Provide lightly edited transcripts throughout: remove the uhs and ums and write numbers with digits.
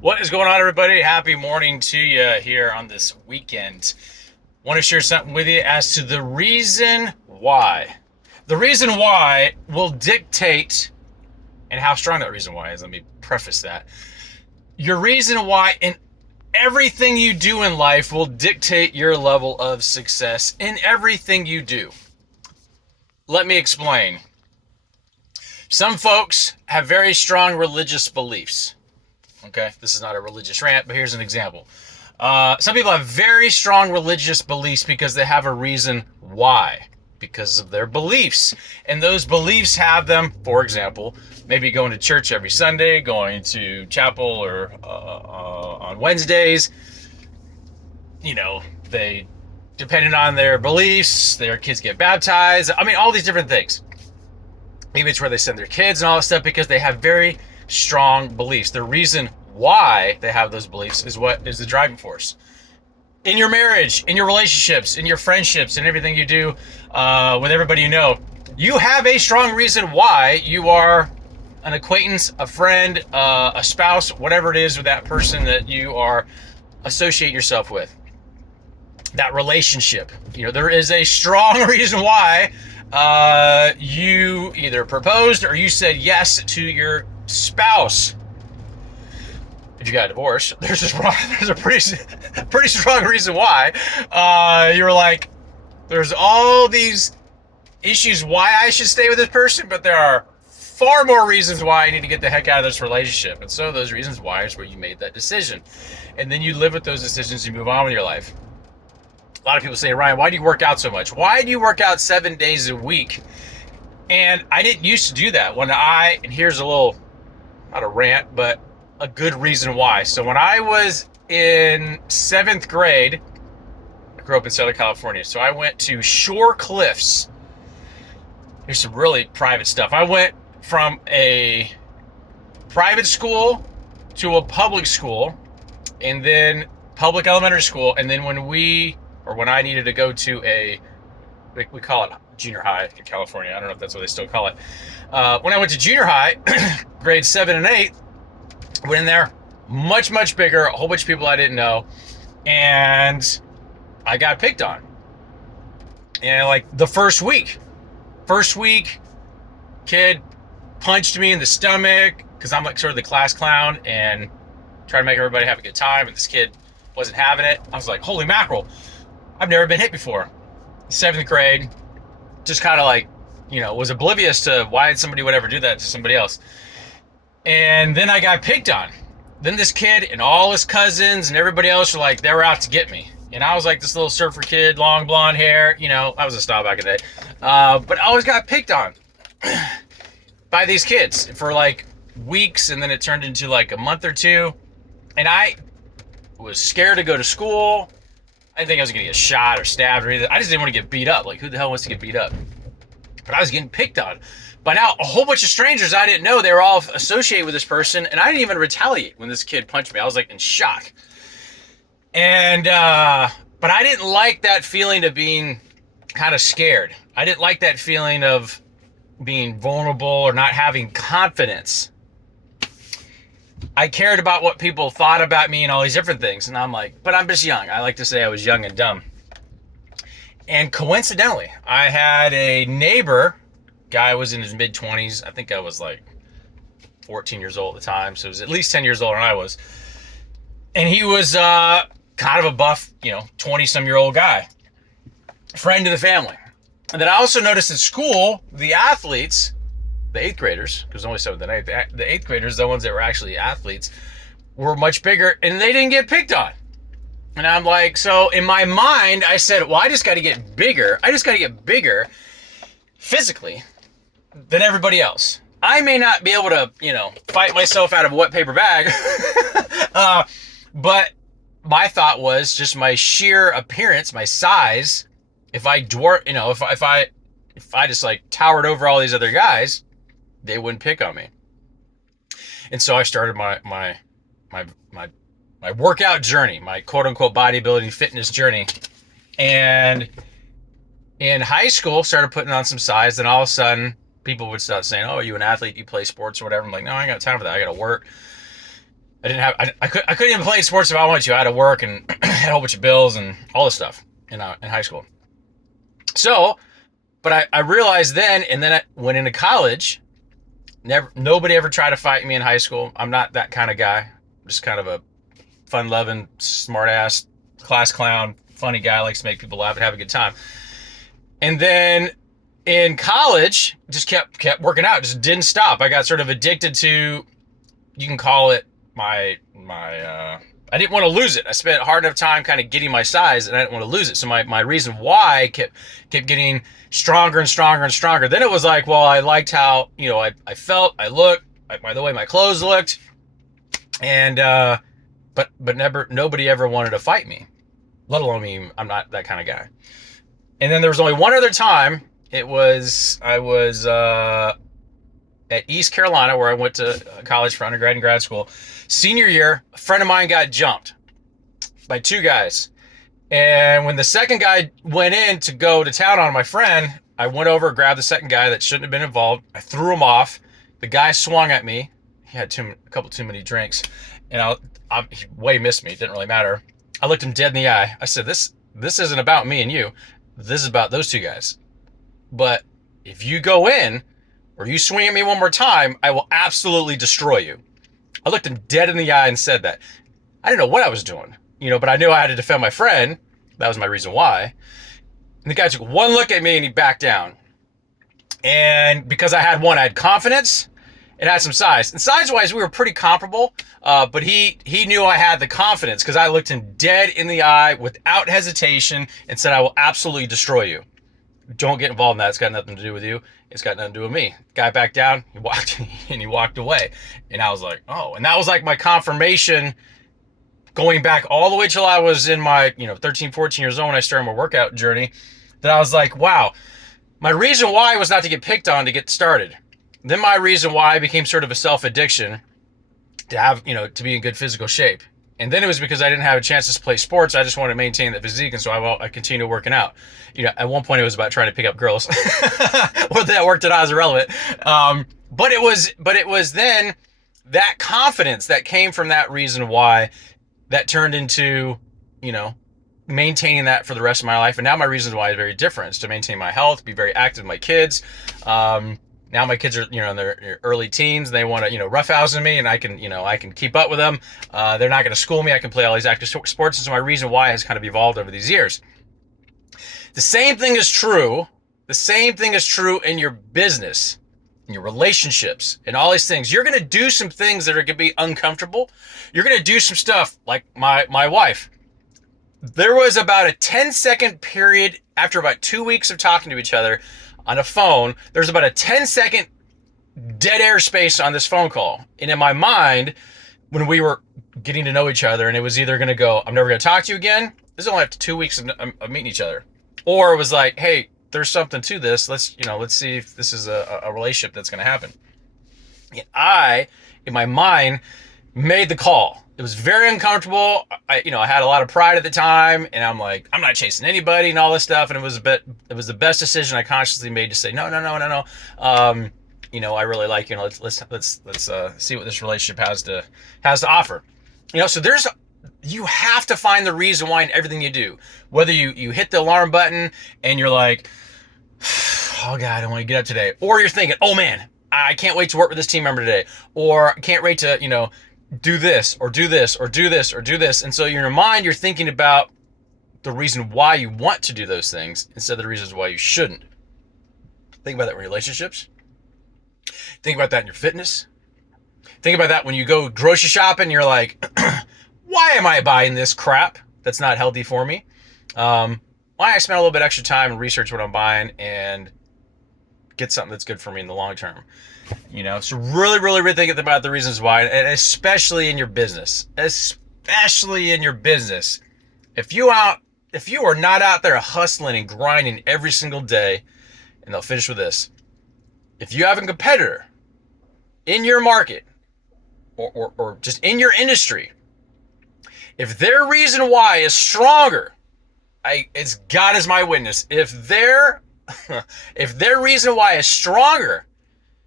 What is going on, everybody? Happy morning to you here on this weekend. Want to share something with you as to the reason why. The reason why will dictate, and how strong that reason why is. Let me preface that. Your reason why in everything you do in life will dictate your level of success in everything you do. Let me explain. Some folks have very strong religious beliefs. Okay, this is not a religious rant, but here's an example. Some people have very strong religious beliefs because they have a reason why, because of their beliefs. And those beliefs have them, for example, maybe going to church every Sunday, going to chapel or on Wednesdays. They, depending on their beliefs, their kids get baptized. I mean, all these different things. Maybe it's where they send their kids and all that stuff because they have very strong beliefs. The reason why they have those beliefs is what is the driving force. In your marriage, in your relationships, in your friendships, and everything you do with everybody you have a strong reason why you are an acquaintance, a friend, a spouse, whatever it is with that person that you are associate yourself with. That relationship. There is a strong reason why you either proposed or you said yes to your spouse. If you got a divorce, there's a pretty strong reason why. You're like, there's all these issues why I should stay with this person, but there are far more reasons why I need to get the heck out of this relationship. And so those reasons why is where you made that decision. And then you live with those decisions, you move on with your life. A lot of people say, Ryan, why do you work out so much? Why do you work out 7 days a week? And I didn't used to do that. And here's a little, not a rant, but a good reason why. So when I was in 7th grade, I grew up in Southern California. So I went to Shore Cliffs. Here's some really private stuff. I went from a private school to a public school, and then public elementary school. And then when I needed to go to we call it junior high in California. I don't know if that's what they still call it. When I went to junior high, grades 7 and 8, went in there, much, much bigger, a whole bunch of people I didn't know, and I got picked on. And like the first week, kid punched me in the stomach because I'm like sort of the class clown and trying to make everybody have a good time, and this kid wasn't having it. I was like, holy mackerel, I've never been hit before. 7th grade, just kind of like, was oblivious to why somebody would ever do that to somebody else. And then I got picked on. Then this kid and all his cousins and everybody else were like, they were out to get me. And I was like this little surfer kid, long blonde hair. I was a style back in the day. But I always got picked on by these kids for like weeks. And then it turned into like a month or two. And I was scared to go to school. I didn't think I was going to get shot or stabbed or anything. I just didn't want to get beat up. Like, who the hell wants to get beat up? But I was getting picked on. By now, a whole bunch of strangers I didn't know, they were all associated with this person, and I didn't even retaliate when this kid punched me. I was like in shock. And, but I didn't like that feeling of being kind of scared. I didn't like that feeling of being vulnerable or not having confidence. I cared about what people thought about me and all these different things. And I'm like, but I'm just young. I like to say I was young and dumb. And coincidentally, I had a neighbor. Guy was in his mid-20s. I think I was like 14 years old at the time. So he was at least 10 years older than I was. And he was kind of a buff, 20-some-year-old guy. Friend of the family. And then I also noticed at school, the athletes, the 8th graders, because only 7th and 8th, the 8th graders, the ones that were actually athletes, were much bigger, and they didn't get picked on. And I'm like, so in my mind, I said, well, I just got to get bigger. I just got to get bigger physically than everybody else. I may not be able to, fight myself out of a wet paper bag, but my thought was just my sheer appearance, my size. If I if I just like towered over all these other guys, they wouldn't pick on me. And so I started my workout journey, my quote unquote bodybuilding fitness journey. And in high school, started putting on some size, and all of a sudden people would start saying, oh, are you an athlete? You play sports or whatever? I'm like, no, I ain't got time for that. I got to work. I couldn't even play sports if I wanted to. I had to work and had a whole bunch of bills and all this stuff in high school. So, but I realized then, and then I went into college. Nobody ever tried to fight me in high school. I'm not that kind of guy. I'm just kind of a fun-loving, smart-ass, class clown, funny guy, likes to make people laugh and have a good time. And then in college, just kept working out, just didn't stop. I got sort of addicted to, you can call it my I didn't want to lose it. I spent hard enough time kind of getting my size, and I didn't want to lose it. So my reason why kept getting stronger and stronger and stronger. Then it was like, well, I liked how, I felt, I looked, by the way my clothes looked, and but nobody ever wanted to fight me, let alone me. I'm not that kind of guy. And then there was only one other time. I was at East Carolina, where I went to college for undergrad and grad school. Senior year, a friend of mine got jumped by two guys. And when the second guy went in to go to town on my friend, I went over, grabbed the second guy that shouldn't have been involved. I threw him off. The guy swung at me. He had a couple too many drinks. And he way missed me. It didn't really matter. I looked him dead in the eye. I said, this isn't about me and you. This is about those two guys. But if you go in, or you swing at me one more time, I will absolutely destroy you. I looked him dead in the eye and said that. I didn't know what I was doing, but I knew I had to defend my friend. That was my reason why. And the guy took one look at me and he backed down. And because I had confidence and I had some size. And size-wise, we were pretty comparable, but he knew I had the confidence because I looked him dead in the eye without hesitation and said, I will absolutely destroy you. Don't get involved in that. It's got nothing to do with you. It's got nothing to do with me. Guy backed down, he walked away. And I was like, oh. And that was like my confirmation going back all the way till I was in my, 13, 14 years old when I started my workout journey, that I was like, wow, my reason why was not to get picked on to get started. Then my reason why became sort of a self-addiction to have, to be in good physical shape. And then it was because I didn't have a chance to play sports. I just wanted to maintain that physique. And so I continued working out. At one point it was about trying to pick up girls. Whether that worked or not is irrelevant. But it was then that confidence that came from that reason why that turned into, maintaining that for the rest of my life. And now my reason why is very different. It's to maintain my health, be very active with my kids. Now my kids are, in their early teens. They want to, roughhousing me, and I can keep up with them. They're not going to school me. I can play all these active sports. And so my reason why has kind of evolved over these years. The same thing is true. The same thing is true in your business, in your relationships, and all these things. You're going to do some things that are going to be uncomfortable. You're going to do some stuff like my wife. There was about a 10-second period after about 2 weeks of talking to each other on a phone. There's about a 10-second dead air space on this phone call. And in my mind, when we were getting to know each other, and it was either going to go, I'm never going to talk to you again. This is only after 2 weeks of meeting each other. Or it was like, hey, there's something to this. Let's see if this is a relationship that's going to happen. And I, in my mind, made the call. It was very uncomfortable. I had a lot of pride at the time, and I'm like, I'm not chasing anybody and all this stuff. And it was the best decision I consciously made to say, no. I really like you. Let's see what this relationship has to offer. So you have to find the reason why in everything you do. Whether you hit the alarm button and you're like, oh God, I don't want to get up today, or you're thinking, oh man, I can't wait to work with this team member today, or I can't wait to do this or do this or do this or do this. And so in your mind, you're thinking about the reason why you want to do those things instead of the reasons why you shouldn't. Think about that in relationships. Think about that in your fitness. Think about that when you go grocery shopping, you're like, why am I buying this crap that's not healthy for me? Why I spend a little bit extra time and research what I'm buying and get something that's good for me in the long term. So really, really, really think about the reasons why, and especially in your business. Especially in your business. If you are not out there hustling and grinding every single day, and they'll finish with this. If you have a competitor in your market or just in your industry, if their reason why is stronger, it's God is my witness. If their reason why is stronger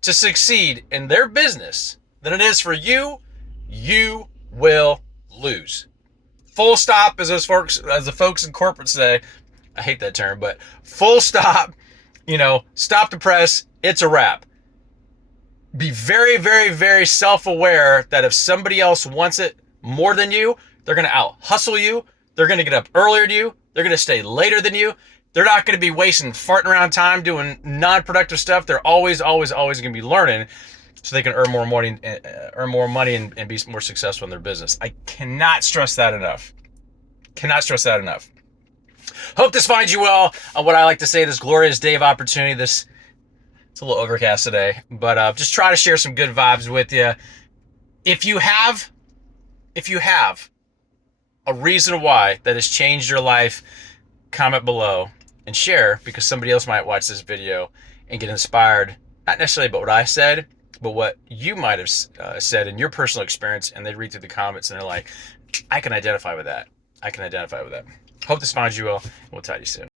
to succeed in their business than it is for you, you will lose. Full stop, as the folks in corporate say. I hate that term, but full stop. Stop the press. It's a wrap. Be very, very, very self-aware that if somebody else wants it more than you, they're going to out-hustle you. They're going to get up earlier than you. They're going to stay later than you. They're not going to be wasting farting around time doing non-productive stuff. They're always, always, always going to be learning so they can earn more money and be more successful in their business. I cannot stress that enough. Hope this finds you well on what I like to say, this glorious day of opportunity. It's a little overcast today, but just try to share some good vibes with you. If you have a reason why that has changed your life, comment below and share, because somebody else might watch this video and get inspired, not necessarily about what I said, but what you might have said in your personal experience, and they read through the comments and they're like, I can identify with that. Hope this finds you well. We'll talk to you soon.